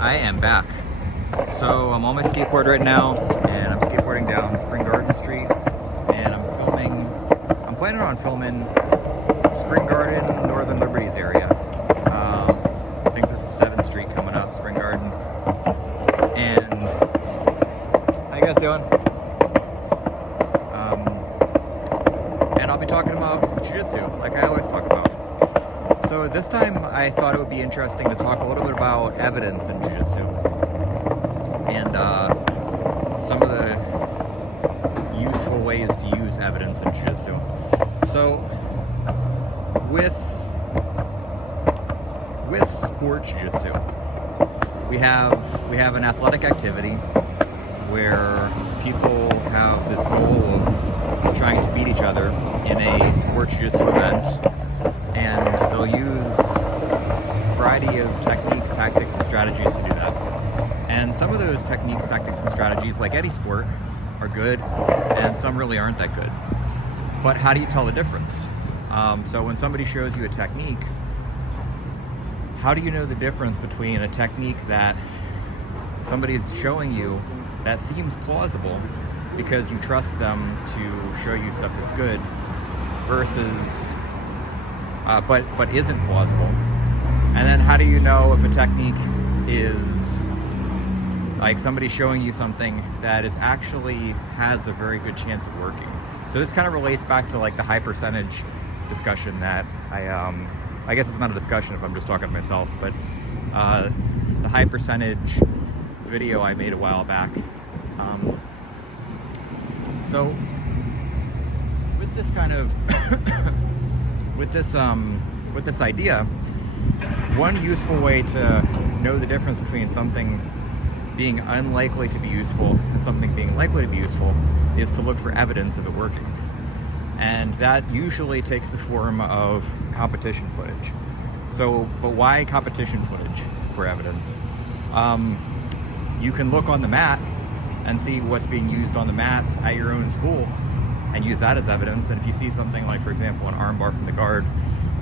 I am back. So I'm on my skateboard right now, and I'm skateboarding down Spring Garden Street, and I'm planning on filming Spring Garden, Northern Liberties area. I think this is 7th Street coming up, Spring Garden. And how you guys doing? And I'll be talking about Jiu-Jitsu, like I always talk about. So this time I thought it would be interesting to talk a little bit about evidence in Jiu-Jitsu and some of the useful ways to use evidence in Jiu-Jitsu. So with sport Jiu-Jitsu, we have an athletic activity where people have this goal of trying to beat each other in a sport Jiu-Jitsu event, and they'll use a variety of techniques, tactics, and strategies to do that. And some of those techniques, tactics, and strategies, like any sport, are good, and some really aren't that good. But how do you tell the difference? So when somebody shows you a technique, how do you know the difference between a technique that somebody's showing you that seems plausible because you trust them to show you stuff that's good versus but isn't plausible? And then how do you know if a technique is like somebody showing you something that is actually has a very good chance of working? So this kind of relates back to like the high percentage discussion that I guess it's not a discussion if I'm just talking to myself, but the high percentage video I made a while back. So with this kind of with this idea, one useful way to know the difference between something being unlikely to be useful and something being likely to be useful is to look for evidence of it working. And that usually takes the form of competition footage. So, but why competition footage for evidence? You can look on the mat and see what's being used on the mats at your own school and use that as evidence. And if you see something like, for example, an armbar from the guard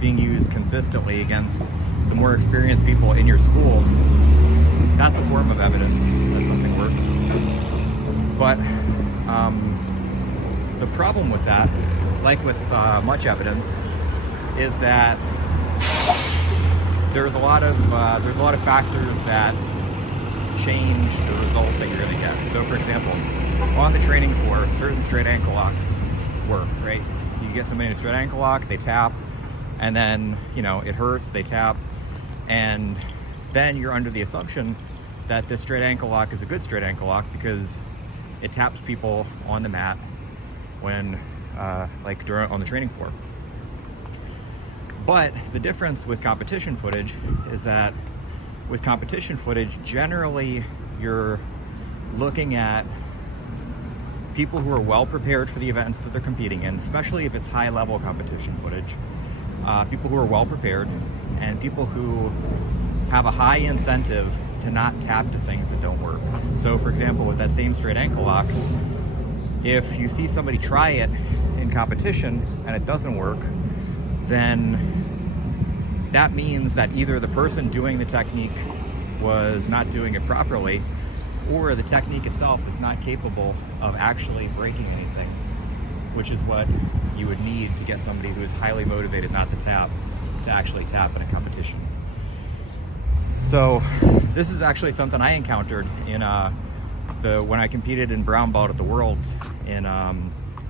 being used consistently against the more experienced people in your school, that's a form of evidence that something works. But the problem with that, like with much evidence, is that there's a lot of factors that change the result that you're going to get. So, for example, on the training floor, certain straight ankle locks work, right? You get somebody in a straight ankle lock, they tap, and then it hurts, they tap, and then you're under the assumption that this straight ankle lock is a good straight ankle lock because it taps people on the mat when on the training floor. But the difference with competition footage is that with competition footage, generally you're looking at people who are well prepared for the events that they're competing in, especially if it's high level competition footage, people who are well prepared and people who have a high incentive to not tap to things that don't work. So for example, with that same straight ankle lock, if you see somebody try it in competition and it doesn't work, then that means that either the person doing the technique was not doing it properly, or the technique itself is not capable of actually breaking anything, which is what you would need to get somebody who is highly motivated not to tap to actually tap in a competition. So this is actually something I encountered in when I competed in brown belt at the Worlds in I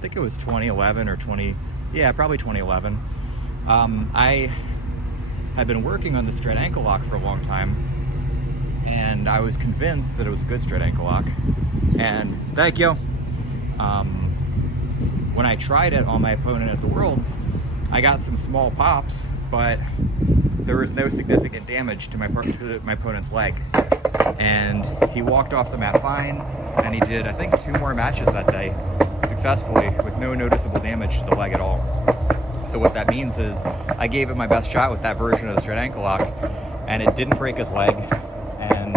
think it was 2011 or probably 2011. I had been working on the straight ankle lock for a long time, and I was convinced that it was a good straight ankle lock. And thank you. When I tried it on my opponent at the Worlds, I got some small pops, but there was no significant damage to my opponent's leg. And he walked off the mat fine, and he did, I think, 2 more matches that day successfully with no noticeable damage to the leg at all. So what that means is I gave it my best shot with that version of the straight ankle lock, and it didn't break his leg, and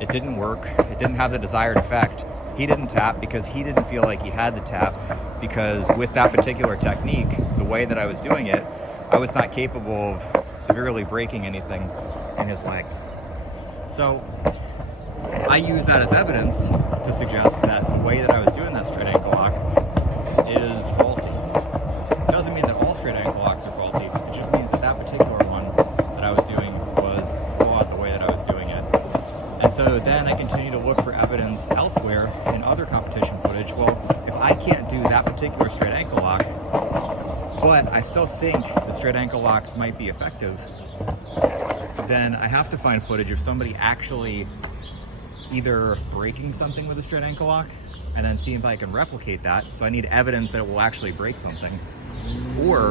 it didn't work. It didn't have the desired effect. He didn't tap because he didn't feel like he had to tap, because with that particular technique, the way that I was doing it, I was not capable of severely breaking anything in his leg. So I use that as evidence to suggest that the way that I was doing that straight ankle lock is faulty. It doesn't mean that all straight ankle locks are faulty. It just means that that particular one that I was doing was flawed the way that I was doing it. And so then I continue to look for evidence elsewhere in other competition footage. Well, if I can't do that particular straight ankle lock, but I still think the straight ankle locks might be effective, then I have to find footage of somebody actually either breaking something with a straight ankle lock and then see if I can replicate that. So I need evidence that it will actually break something. Or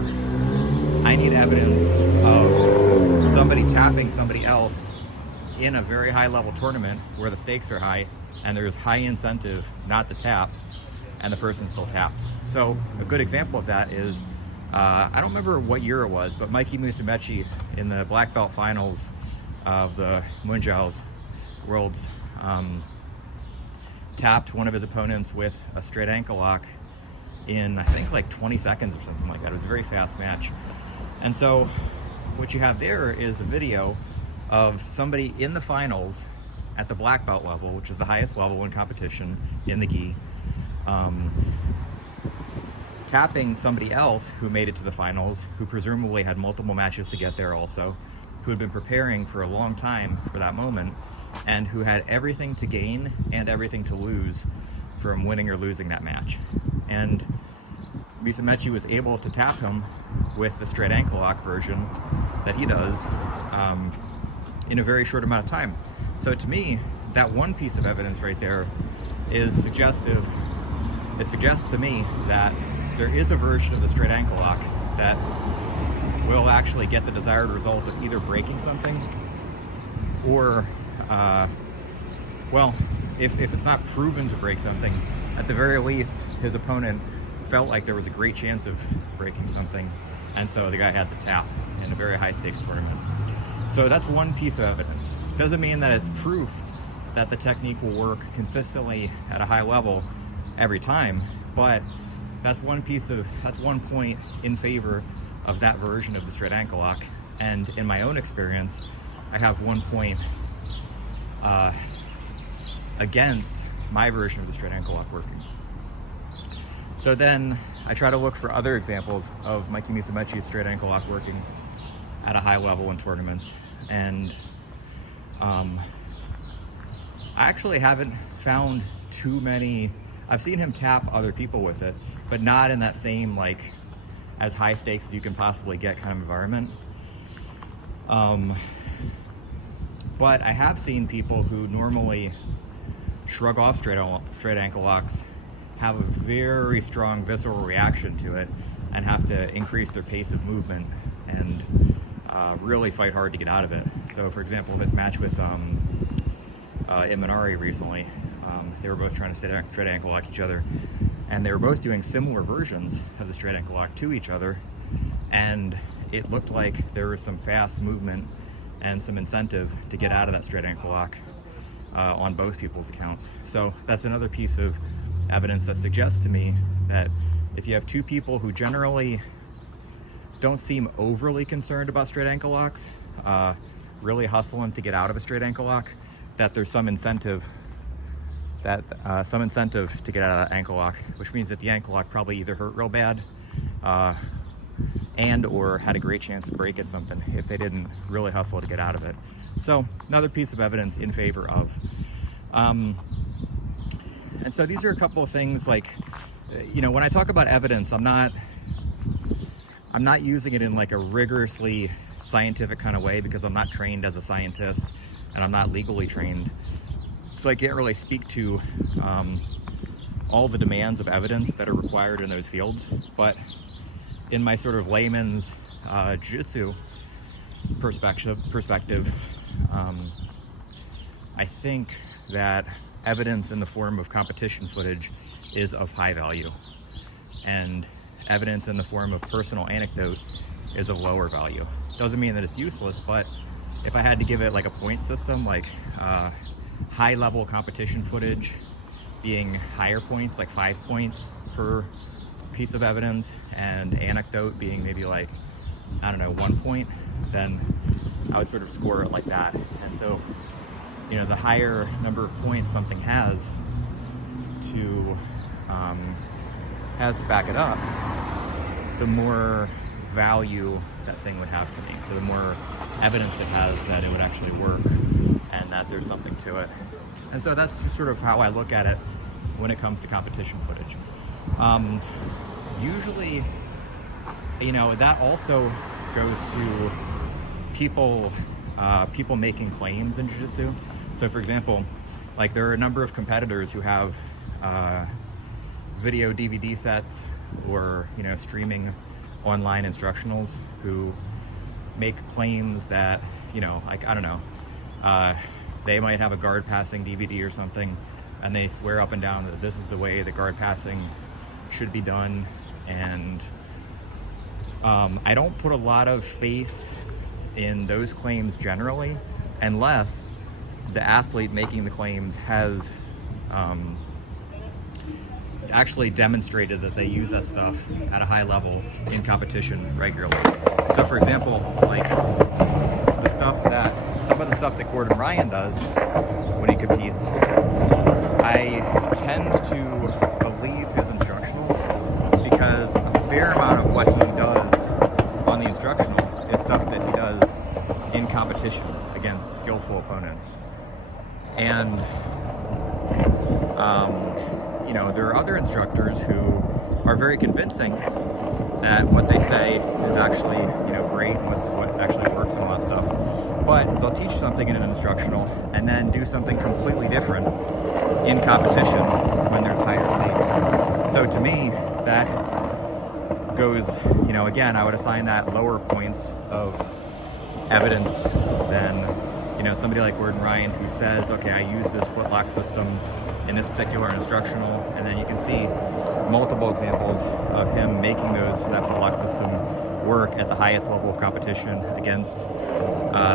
I need evidence of somebody tapping somebody else in a very high level tournament where the stakes are high and there's high incentive not to tap, and the person still taps. So a good example of that is, I don't remember what year it was, but Mikey Musumeci in the black belt finals of the Mundials Worlds tapped one of his opponents with a straight ankle lock in, I think, like 20 seconds or something like that. It was a very fast match. And so what you have there is a video of somebody in the finals at the black belt level, which is the highest level in competition in the gi, tapping somebody else who made it to the finals, who presumably had multiple matches to get there also, who had been preparing for a long time for that moment, and who had everything to gain and everything to lose from winning or losing that match. And Musumeci was able to tap him with the straight ankle lock version that he does in a very short amount of time. So to me, that one piece of evidence right there is suggestive. It suggests to me that there is a version of the straight ankle lock that will actually get the desired result of either breaking something or, well, if it's not proven to break something, at the very least, his opponent felt like there was a great chance of breaking something, and so the guy had to tap in a very high stakes tournament. So that's one piece of evidence. Doesn't mean that it's proof that the technique will work consistently at a high level every time, but that's one point in favor of that version of the straight ankle lock. And in my own experience, I have 1 point against my version of the straight ankle lock working. So then I try to look for other examples of Mikey Musumeci's straight ankle lock working at a high level in tournaments. And I actually haven't found too many. I've seen him tap other people with it, but not in that same, like, as high stakes as you can possibly get kind of environment. But I have seen people who normally shrug off straight ankle locks have a very strong visceral reaction to it and have to increase their pace of movement and really fight hard to get out of it. So for example, this match with Imanari recently, they were both trying to straight ankle lock each other, and they were both doing similar versions of the straight ankle lock to each other, and it looked like there was some fast movement and some incentive to get out of that straight ankle lock on both people's accounts. So that's another piece of evidence that suggests to me that if you have two people who generally don't seem overly concerned about straight ankle locks, really hustling to get out of a straight ankle lock, that there's some incentive to get out of that ankle lock, which means that the ankle lock probably either hurt real bad and or had a great chance to break at something if they didn't really hustle to get out of it. So another piece of evidence in favor of. And so these are a couple of things, like, you know, when I talk about evidence, I'm not using it in like a rigorously scientific kind of way, because I'm not trained as a scientist and I'm not legally trained. So I can't really speak to all the demands of evidence that are required in those fields. But in my sort of layman's jiu-jitsu perspective, I think that evidence in the form of competition footage is of high value, and evidence in the form of personal anecdote is of lower value. Doesn't mean that it's useless, but if I had to give it like a point system, like high level competition footage being higher points, like 5 points per piece of evidence, and anecdote being maybe like, I don't know, 1 point, then I would sort of score it like that. And so the higher number of points something has to back it up, the more value that thing would have to me. So the more evidence it has that it would actually work and that there's something to it. And so that's just sort of how I look at it when it comes to competition footage. Usually, that also goes to people making claims in jiu-jitsu. So for example, like there are a number of competitors who have video DVD sets or streaming online instructionals who make claims that like I don't know, they might have a guard passing DVD or something, and they swear up and down that this is the way the guard passing should be done. And I don't put a lot of faith in those claims generally, unless the athlete making the claims has actually demonstrated that they use that stuff at a high level in competition regularly. So for example, like some of the stuff that Gordon Ryan does when he competes, I tend to believe his instructionals because a fair amount of what he does on the instructional is stuff that he does in competition against skillful opponents. And there are other instructors who are very convincing that what they say is actually great, what actually works and all that stuff. But they'll teach something in an instructional and then do something completely different in competition when there's higher stakes. So to me, that goes, again, I would assign that lower points of evidence than, somebody like Gordon Ryan who says, okay, I use this footlock system in this particular instructional, and then you can see multiple examples of him making that footlock system work at the highest level of competition against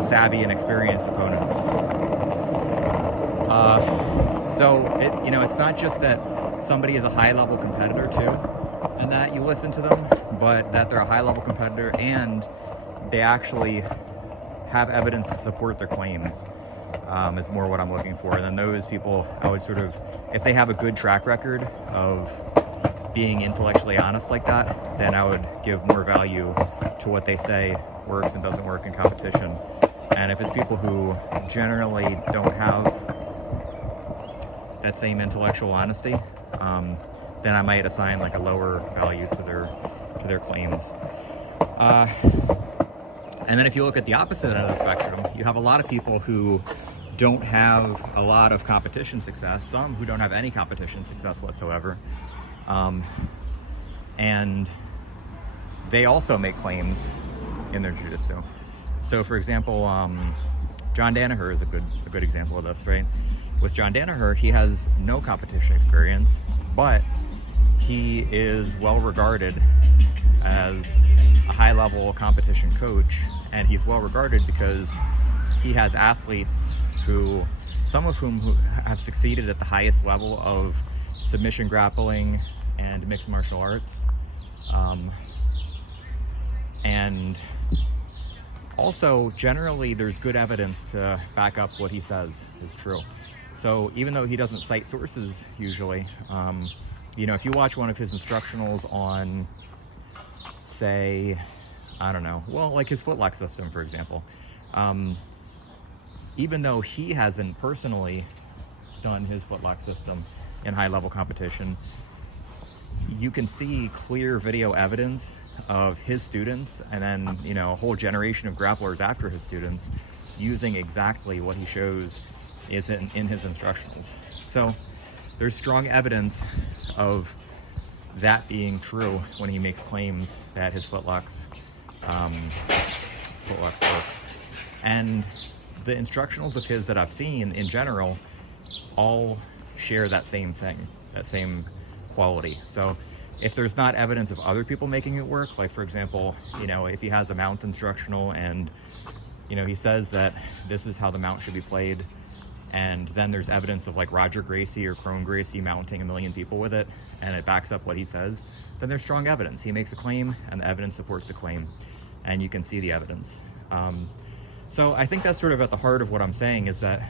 savvy and experienced opponents. So it's not just that somebody is a high-level competitor too, and that you listen to them, but that they're a high-level competitor and they actually have evidence to support their claims. Is more what I'm looking for. And then those people, I would sort of, if they have a good track record of being intellectually honest like that, then I would give more value to what they say works and doesn't work in competition. And if it's people who generally don't have that same intellectual honesty, then I might assign like a lower value to their claims. And then if you look at the opposite end of the spectrum, you have a lot of people who don't have a lot of competition success, some who don't have any competition success whatsoever. And they also make claims in their jiu-jitsu. So for example, John Danaher is a good example of this, right? With John Danaher, he has no competition experience, but he is well regarded as a high-level competition coach, and he's well regarded because he has athletes some of whom have succeeded at the highest level of submission grappling and mixed martial arts. And also, generally, there's good evidence to back up what he says is true. So even though he doesn't cite sources usually, if you watch one of his instructionals on, say, I don't know, well, like his footlock system, for example, even though he hasn't personally done his footlock system in high-level competition, you can see clear video evidence of his students and then, a whole generation of grapplers after his students using exactly what he shows is in his instructionals. So there's strong evidence of that being true when he makes claims that his footlocks work. And the instructionals of his that I've seen in general all share that same thing, that same quality. So if there's not evidence of other people making it work, like for example, if he has a mount instructional and he says that this is how the mount should be played, and then there's evidence of like Roger Gracie or Crone Gracie mounting 1 million people with it, and it backs up what he says, then there's strong evidence. He makes a claim and the evidence supports the claim, and you can see the evidence. So I think that's sort of at the heart of what I'm saying, is that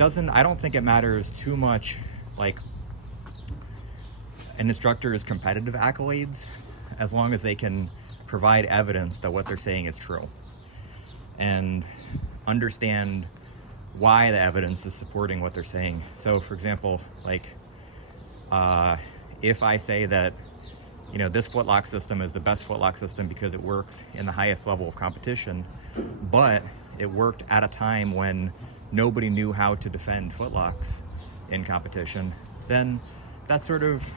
I don't think it matters too much, like, an instructor's competitive accolades, as long as they can provide evidence that what they're saying is true and understand why the evidence is supporting what they're saying. So for example, like, if I say that, this footlock system is the best footlock system because it works in the highest level of competition, but it worked at a time when nobody knew how to defend footlocks in competition, then that's sort of,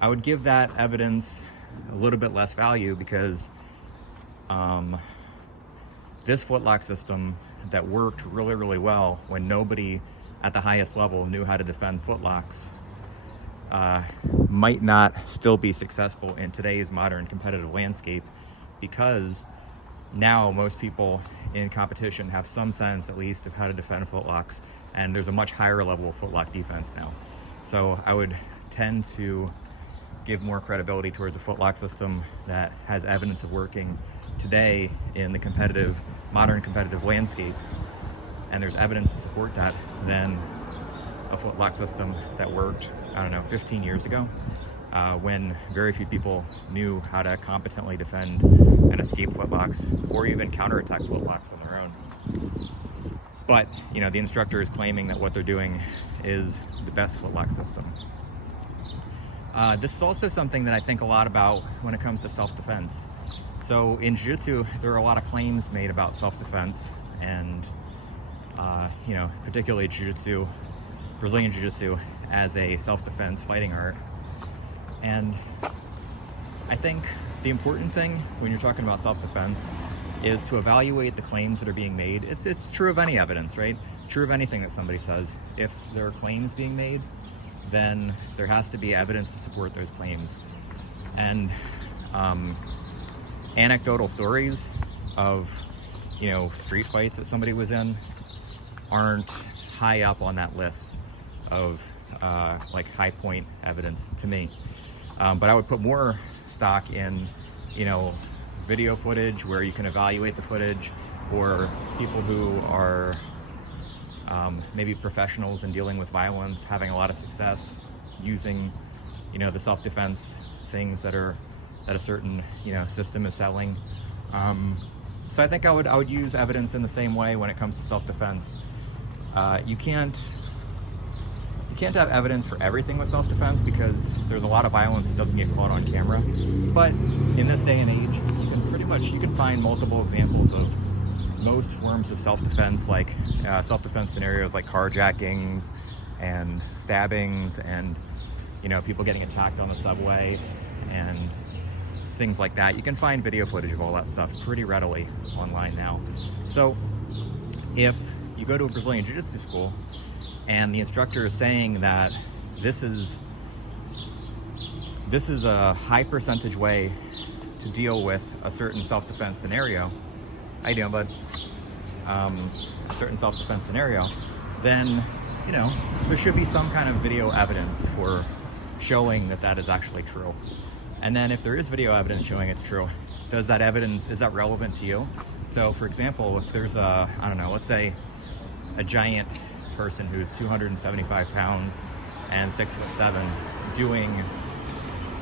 I would give that evidence a little bit less value, because this footlock system that worked really, really well when nobody at the highest level knew how to defend footlocks might not still be successful in today's modern competitive landscape, because now most people in competition have some sense at least of how to defend footlocks, and there's a much higher level of footlock defense now. So I would tend to give more credibility towards a footlock system that has evidence of working today in the modern competitive landscape, and there's evidence to support that, than a footlock system that worked, 15 years ago, when very few people knew how to competently defend and escape footlocks, or even counterattack footlocks on their own. But, the instructor is claiming that what they're doing is the best footlock system. This is also something that I think a lot about when it comes to self-defense. So in Jiu-Jitsu, there are a lot of claims made about self-defense, and particularly Jiu-Jitsu, Brazilian Jiu-Jitsu, as a self-defense fighting art. And I think the important thing when you're talking about self-defense is to evaluate the claims that are being made. It's true of any evidence, right? True of anything that somebody says. If there are claims being made, then there has to be evidence to support those claims. And anecdotal stories of, street fights that somebody was in aren't high up on that list of high point evidence to me. But I would put more stock in, video footage where you can evaluate the footage, or people who are maybe professionals in dealing with violence, having a lot of success using, the self-defense things that a certain, system is selling. So I think I would use evidence in the same way when it comes to self-defense. You can't have evidence for everything with self-defense, because there's a lot of violence that doesn't get caught on camera. But in this day and age, you can find multiple examples of most forms of self-defense, like self-defense scenarios like carjackings and stabbings, and people getting attacked on the subway and things like that. You can find video footage of all that stuff pretty readily online now. So if you go to a Brazilian Jiu-Jitsu school and the instructor is saying that this is a high percentage way to deal with a certain self-defense scenario, how you doing, bud? A certain self-defense scenario, then, there should be some kind of video evidence for showing that that is actually true. And then if there is video evidence showing it's true, is that relevant to you? So for example, if there's let's say a giant person who's 275 pounds and 6'7", doing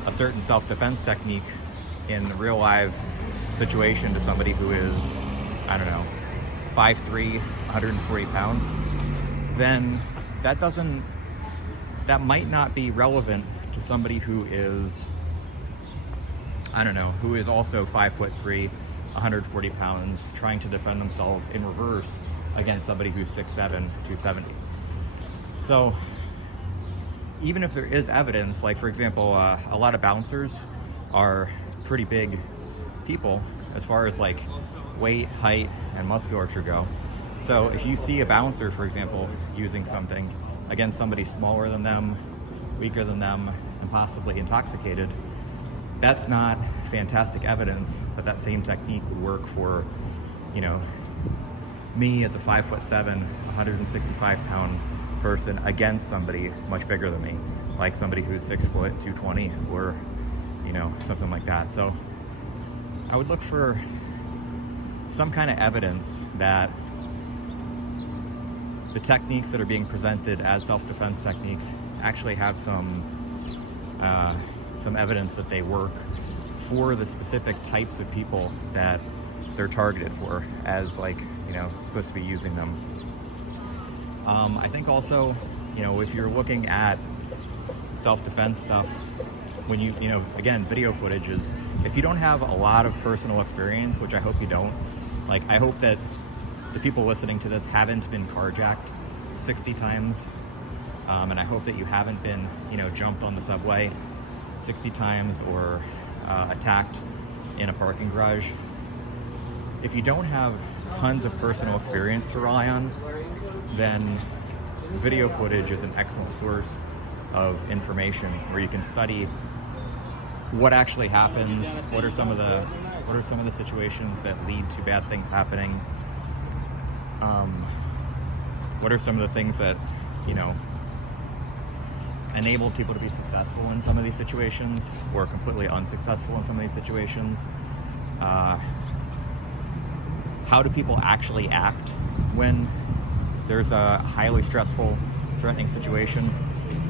a certain self-defense technique in the real live situation to somebody who is, 5'3", 140 pounds, then that might not be relevant to somebody who is, who is also 5'3", 140 pounds, trying to defend themselves in reverse against somebody who's 6'7", 270. So even if there is evidence, like for example, a lot of bouncers are pretty big people as far as like weight, height, and musculature go. So if you see a bouncer, for example, using something against somebody smaller than them, weaker than them, and possibly intoxicated, that's not fantastic evidence that that same technique would work for, me as a 5'7", 165 pound person against somebody much bigger than me, like somebody who's 6 foot, 220, or, something like that. So I would look for some kind of evidence that the techniques that are being presented as self-defense techniques actually have some evidence that they work for the specific types of people that they're targeted for, as like, you know, supposed to be using them. I think also, you know, if you're looking at self-defense stuff, when you know, again, video footage is, if you don't have a lot of personal experience, which I hope you don't, like, I hope that the people listening to this haven't been carjacked 60 times, and I hope that you haven't been, you know, jumped on the subway 60 times or attacked in a parking garage. If you don't have tons of personal experience to rely on, then video footage is an excellent source of information where you can study what actually happens, what are some of the situations that lead to bad things happening, what are some of the things that, you know, enable people to be successful in some of these situations or completely unsuccessful in some of these situations. How do people actually act when there's a highly stressful, threatening situation?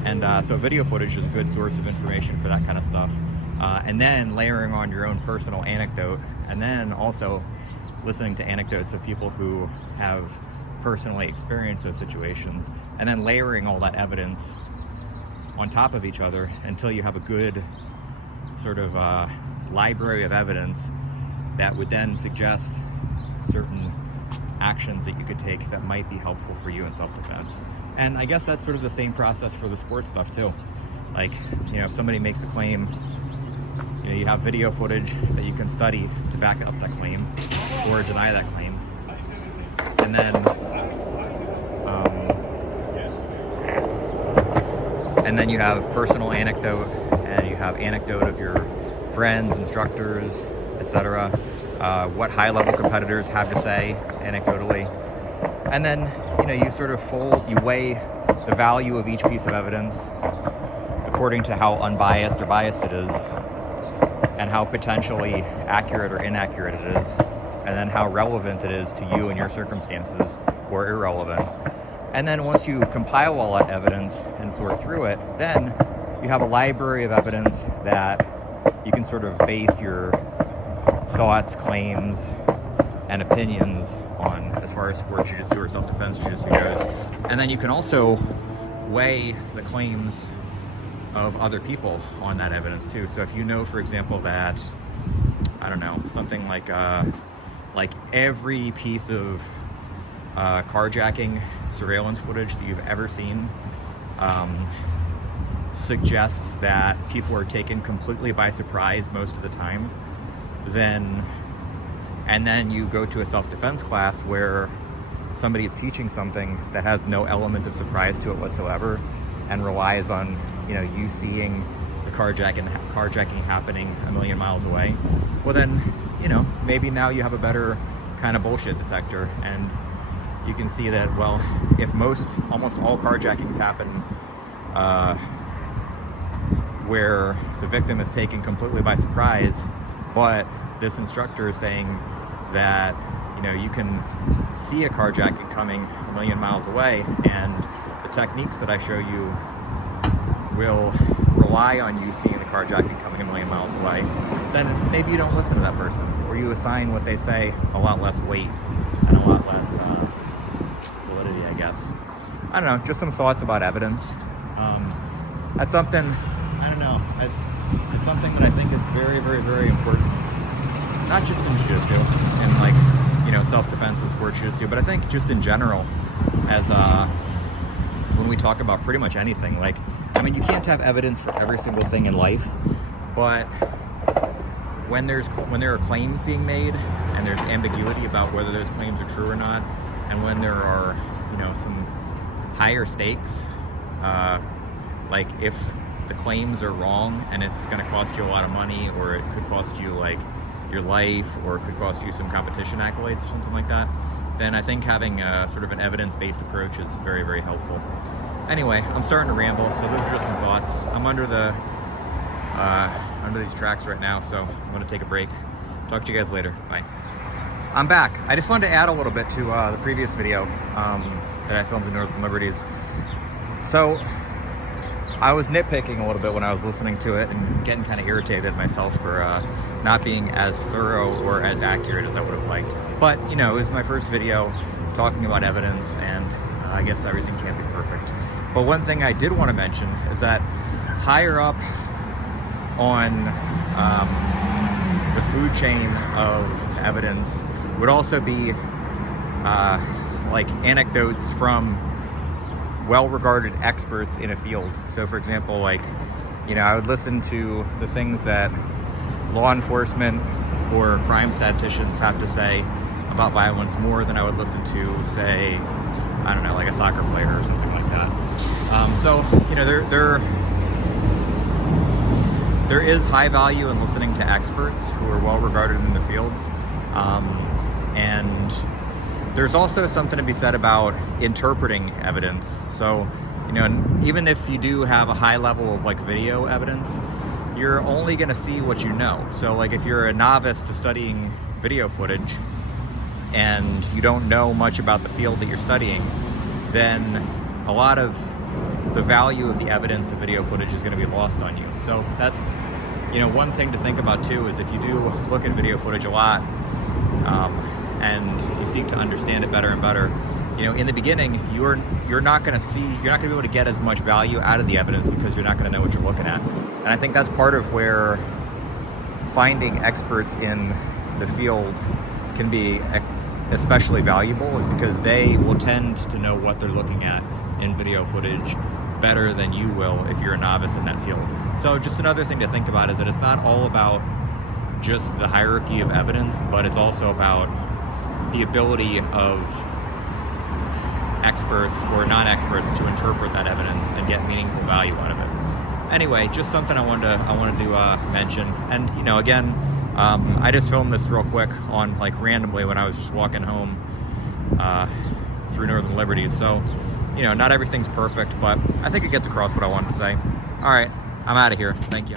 And so video footage is a good source of information for that kind of stuff. And then layering on your own personal anecdote, and then also listening to anecdotes of people who have personally experienced those situations, and then layering all that evidence on top of each other until you have a good sort of library of evidence that would then suggest certain actions that you could take that might be helpful for you in self-defense. And I guess that's sort of the same process for the sports stuff too. Like, you know, if somebody makes a claim, you know, you have video footage that you can study to back up that claim or deny that claim. And then you have personal anecdote, and you have anecdote of your friends, instructors, etc. What high-level competitors have to say anecdotally. And then, you know, you sort of you weigh the value of each piece of evidence according to how unbiased or biased it is, and how potentially accurate or inaccurate it is, and then how relevant it is to you and your circumstances, or irrelevant. And then once you compile all that evidence and sort through it, then you have a library of evidence that you can sort of base your thoughts, claims, and opinions on as far as sport jiu-jitsu or self-defense jiu-jitsu goes. And then you can also weigh the claims of other people on that evidence too. So if you know, for example, that, I don't know, something like every piece of carjacking surveillance footage that you've ever seen suggests that people are taken completely by surprise most of the time, and then you go to a self-defense class where somebody's teaching something that has no element of surprise to it whatsoever and relies on, you know, you seeing the carjacking happening a million miles away, well then, you know, maybe now you have a better kind of bullshit detector, and you can see that, well, if almost all carjackings happen where the victim is taken completely by surprise, but this instructor is saying that, you know, you can see a carjacking coming a million miles away, and the techniques that I show you will rely on you seeing the carjacking coming a million miles away, then maybe you don't listen to that person, or you assign what they say a lot less weight and a lot less validity, I guess. I don't know, just some thoughts about evidence. That's something, I don't know, it's something that I think is very, very, very important, not just in jiu-jitsu and, like, you know, self-defense and sport jiu-jitsu, but I think just in general, as when we talk about pretty much anything. Like, I mean, you can't have evidence for every single thing in life, but when there are claims being made and there's ambiguity about whether those claims are true or not, and when there are, you know, some higher stakes, like if the claims are wrong and it's going to cost you a lot of money, or it could cost you like your life, or it could cost you some competition accolades or something like that, then I think having a sort of an evidence-based approach is very, very helpful. Anyway, I'm starting to ramble, so those are just some thoughts. I'm under these tracks right now, so I'm going to take a break. Talk to you guys later. Bye. I'm back. I just wanted to add a little bit to the previous video. that I filmed in Northern Liberties. So I was nitpicking a little bit when I was listening to it and getting kind of irritated at myself for not being as thorough or as accurate as I would have liked. But, you know, it was my first video talking about evidence, and I guess everything can't be perfect. But one thing I did want to mention is that higher up on the food chain of evidence would also be like anecdotes from well-regarded experts in a field. So for example, like, you know, I would listen to the things that law enforcement or crime statisticians have to say about violence more than I would listen to, say, I don't know, like a soccer player or something like that. So, you know, there is high value in listening to experts who are well-regarded in the fields. And there's also something to be said about interpreting evidence. So, you know, even if you do have a high level of like video evidence, you're only gonna see what you know. So like if you're a novice to studying video footage and you don't know much about the field that you're studying, then a lot of the value of the evidence of video footage is gonna be lost on you. So that's, you know, one thing to think about too, is if you do look at video footage a lot, and you seek to understand it better and better, you know, in the beginning, you're not going to be able to get as much value out of the evidence because you're not going to know what you're looking at. And I think that's part of where finding experts in the field can be especially valuable, is because they will tend to know what they're looking at in video footage better than you will if you're a novice in that field. So just another thing to think about is that it's not all about just the hierarchy of evidence, but it's also about the ability of experts or non-experts to interpret that evidence and get meaningful value out of it. Anyway, just something I wanted to mention. And, you know, again, I just filmed this real quick on like randomly when I was just walking home through Northern Liberties. So, you know, not everything's perfect, but I think it gets across what I wanted to say. All right, I'm out of here. Thank you.